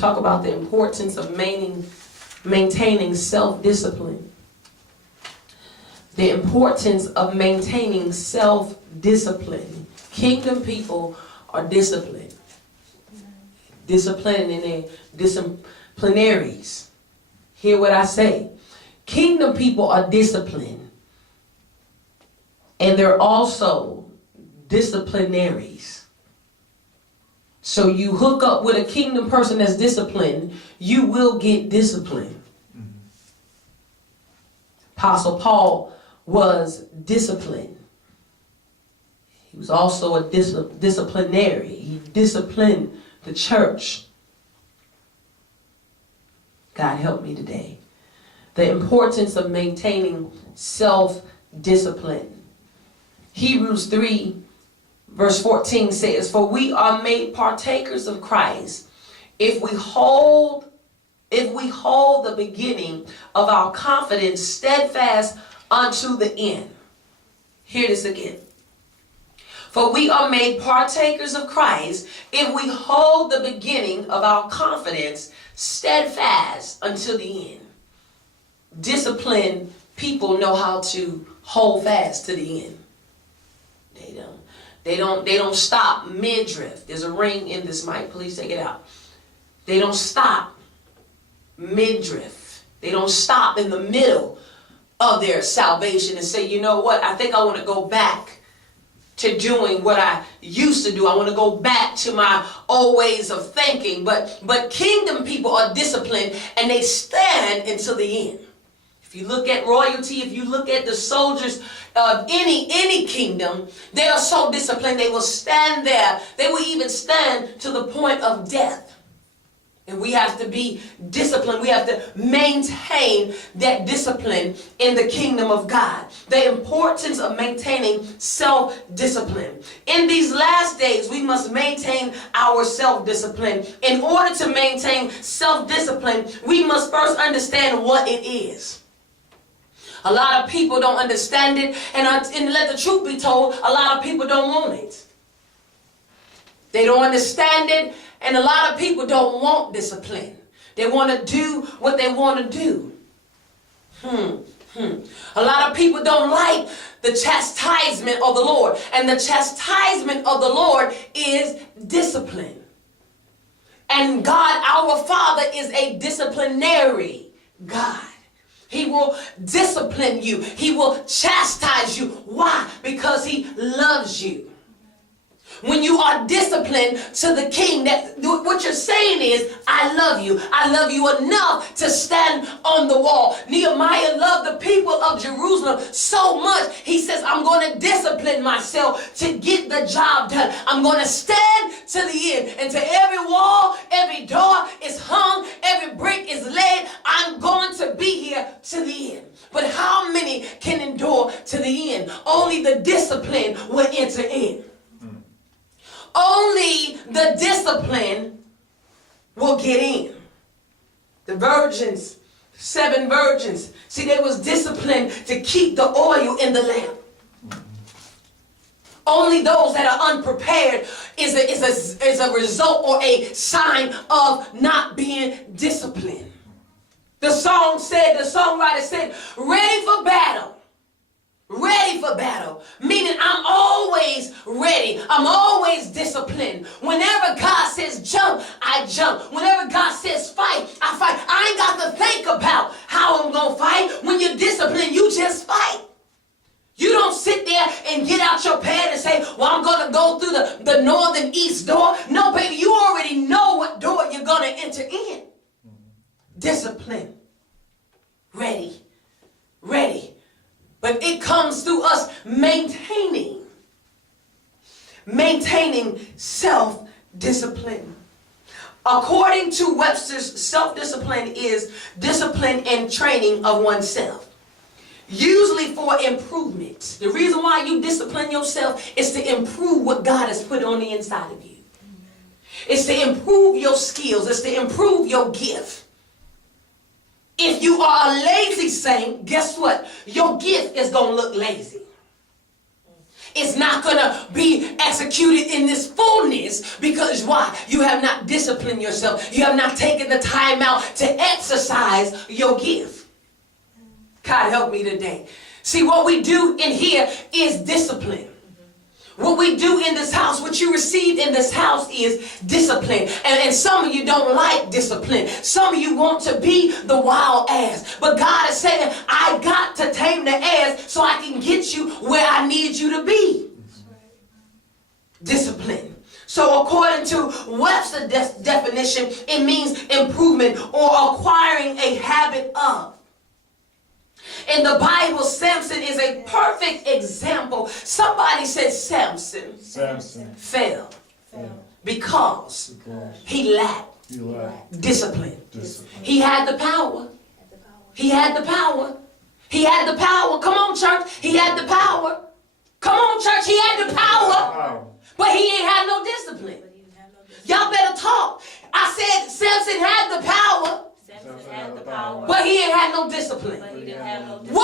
talk about the importance of maintaining self-discipline. The importance of maintaining self-discipline. Kingdom people are disciplined. Disciplined in their disciplinaries. Hear what I say. Kingdom people are disciplined. And they're also disciplinaries. So you hook up with a kingdom person that's disciplined, you will get disciplined. Apostle Paul was disciplined. He was also a disciplinary. He disciplined the church. God help me today. The importance of maintaining self-discipline. Hebrews 3 verse 14 says, "For we are made partakers of Christ if we hold the beginning of our confidence steadfast unto the end." Hear this again. For we are made partakers of Christ if we hold the beginning of our confidence steadfast until the end. Disciplined people know how to hold fast to the end. They don't stop mid-drift. There's a ring in this mic. Please take it out. They don't stop mid-drift. They don't stop in the middle of their salvation and say, you know what, I think I want to go back to doing what I used to do. I want to go back to my old ways of thinking. But kingdom people are disciplined and they stand until the end. If you look at royalty, if you look at the soldiers of any kingdom, they are so disciplined, they will stand there. They will even stand to the point of death. And we have to be disciplined. We have to maintain that discipline in the kingdom of God. The importance of maintaining self-discipline. In these last days, we must maintain our self-discipline. In order to maintain self-discipline, we must first understand what it is. A lot of people don't understand it, and let the truth be told, a lot of people don't want it. They don't understand it, and a lot of people don't want discipline. They want to do what they want to do. A lot of people don't like the chastisement of the Lord, and the chastisement of the Lord is discipline. And God, our Father, is a disciplinary God. He will discipline you. He will chastise you. Why? Because he loves you. When you are disciplined to the king, what you're saying is, I love you. I love you enough to stand on the wall. Nehemiah loved the people of Jerusalem so much. He says, I'm going to discipline myself to get the job done. I'm going to stand to the end. And to every wall, every door is hung, every brick is laid. I'm going to be here to the end. But how many can endure to the end? Only the discipline will enter in. Only the discipline will get in. The virgins, 7 virgins, see, they was disciplined to keep the oil in the lamp. Only those that are unprepared is a result or a sign of not being disciplined. The songwriter said, ready for battle. Ready for battle, meaning I'm always ready. I'm always disciplined. Whenever God says jump, I jump. Whenever God says fight, I fight. I ain't got to think about how I'm going to fight. When you're disciplined, you just fight. You don't sit there and get out your pad and say, well, I'm going to go through the northern east door. No, baby, you already know what door you're going to enter in. Discipline. Ready. Ready. But it comes through us maintaining self-discipline. According to Webster's, self-discipline is discipline and training of oneself. Usually for improvement. The reason why you discipline yourself is to improve what God has put on the inside of you. It's to improve your skills. It's to improve your gift. If you are a lazy saint, guess what? Your gift is going to look lazy. It's not going to be executed in this fullness because why? You have not disciplined yourself. You have not taken the time out to exercise your gift. God help me today. See, what we do in here is discipline. What we do in this house, what you received in this house is discipline. And some of you don't like discipline. Some of you want to be the wild ass. But God is saying, I got to tame the ass so I can get you where I need you to be. Discipline. So according to Webster's definition, it means improvement or acquiring a habit of. In the Bible, Samson is a perfect example. Somebody said Samson fell because he lacked discipline. He had the power. He had the power. He had the power. Come on, church. He had the power. Come on, church. He had the power. But he ain't had no discipline. Y'all better talk. I said Samson had the power. Had the power. But he ain't had no discipline. But he didn't have no discipline.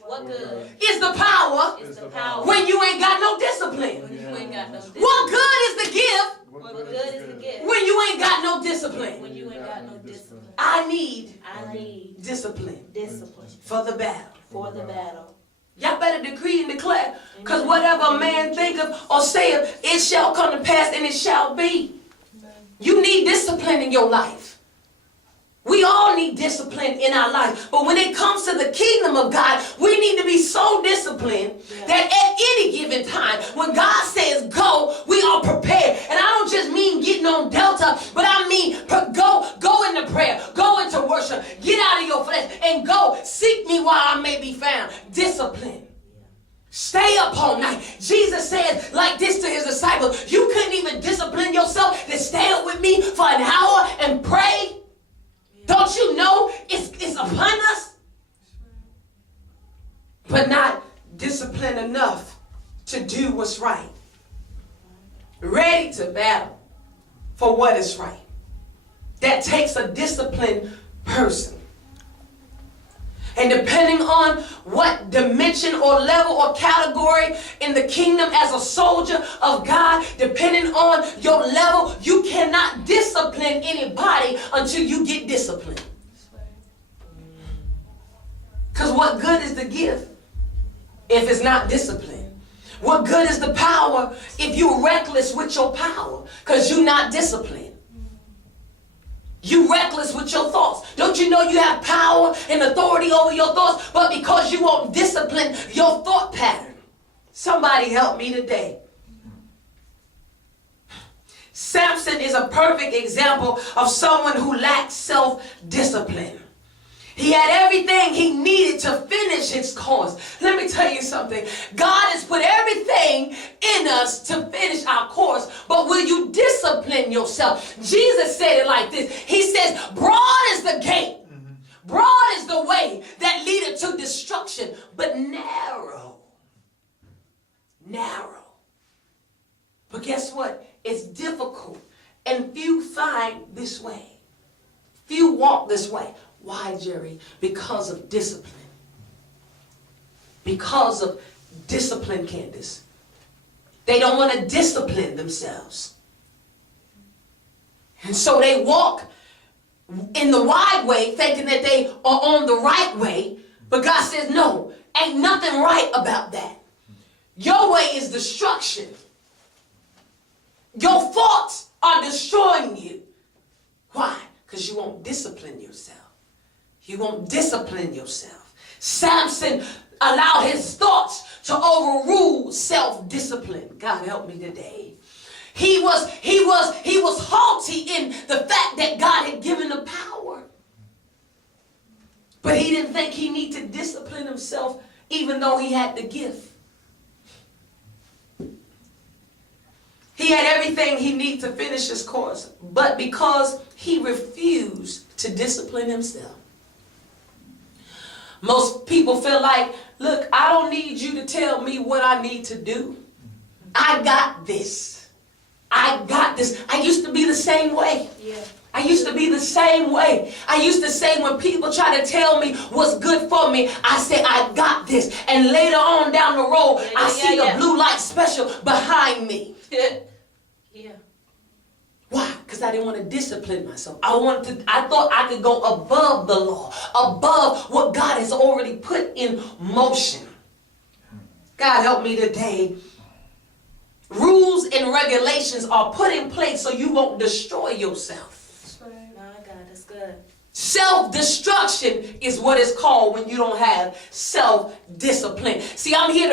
What good is the power when you ain't got no discipline? When you ain't got no discipline. What good is the gift What good is the gift when you ain't got no discipline? when you ain't got no discipline? I need Discipline for the battle. for the battle. Y'all better decree and declare, because whatever a man thinketh or saith, it shall come to pass and it shall be. You need discipline in your life. We all need discipline in our life. But when it comes to the kingdom of God, we need to be so disciplined that at any given time, when God says go, we are prepared. And I don't just mean getting on Delta, but I mean go into prayer, go into worship, get out of your flesh and go seek me while I may be found. Discipline. Stay up all night. Jesus said like this to his disciples, you couldn't even discipline yourself to stay up with me for an hour and pray? Don't you know it's upon us? But not disciplined enough to do what's right. Ready to battle for what is right. That takes a disciplined person. And depending on what dimension or level or category in the kingdom as a soldier of God, depending on your level, you cannot discipline anybody until you get disciplined. Because what good is the gift if it's not disciplined? What good is the power if you're reckless with your power because you're not disciplined? You reckless with your thoughts. Don't you know you have power and authority over your thoughts, but because you won't discipline your thought pattern? Somebody help me today. Samson is a perfect example of someone who lacked self-discipline. He had everything he needed to finish his course. Let me tell you something. God has put everything in us to finish our course, but will you discipline yourself? Jesus said it like this. He says, broad is the gate. Broad is the way that leadeth to destruction, but narrow. But guess what? It's difficult, and few find this way. Few walk this way. Why, Jerry? Because of discipline. Because of discipline, Candace. They don't want to discipline themselves. And so they walk in the wide way thinking that they are on the right way. But God says, no, ain't nothing right about that. Your way is destruction. Your thoughts are destroying you. Why? Because you won't discipline yourself. You won't discipline yourself. Samson allowed his thoughts to overrule self-discipline. God help me today. He was haughty in the fact that God had given him power. But he didn't think he needed to discipline himself even though he had the gift. He had everything he needed to finish his course, but because he refused to discipline himself. Most people feel like, look, I don't need you to tell me what I need to do. I got this. I got this. I used to be the same way. I used to be be the same way. I used to say when people try to tell me what's good for me, I say, I got this. And later on down the road, I see the blue light special behind me. Yeah. Why? Because I didn't want to discipline myself. I thought I could go above the law, above what God has already put in motion. God help me today. Rules and regulations are put in place so you won't destroy yourself. My God, that's good. Self-destruction is what it's called when you don't have self-discipline. See, I'm here to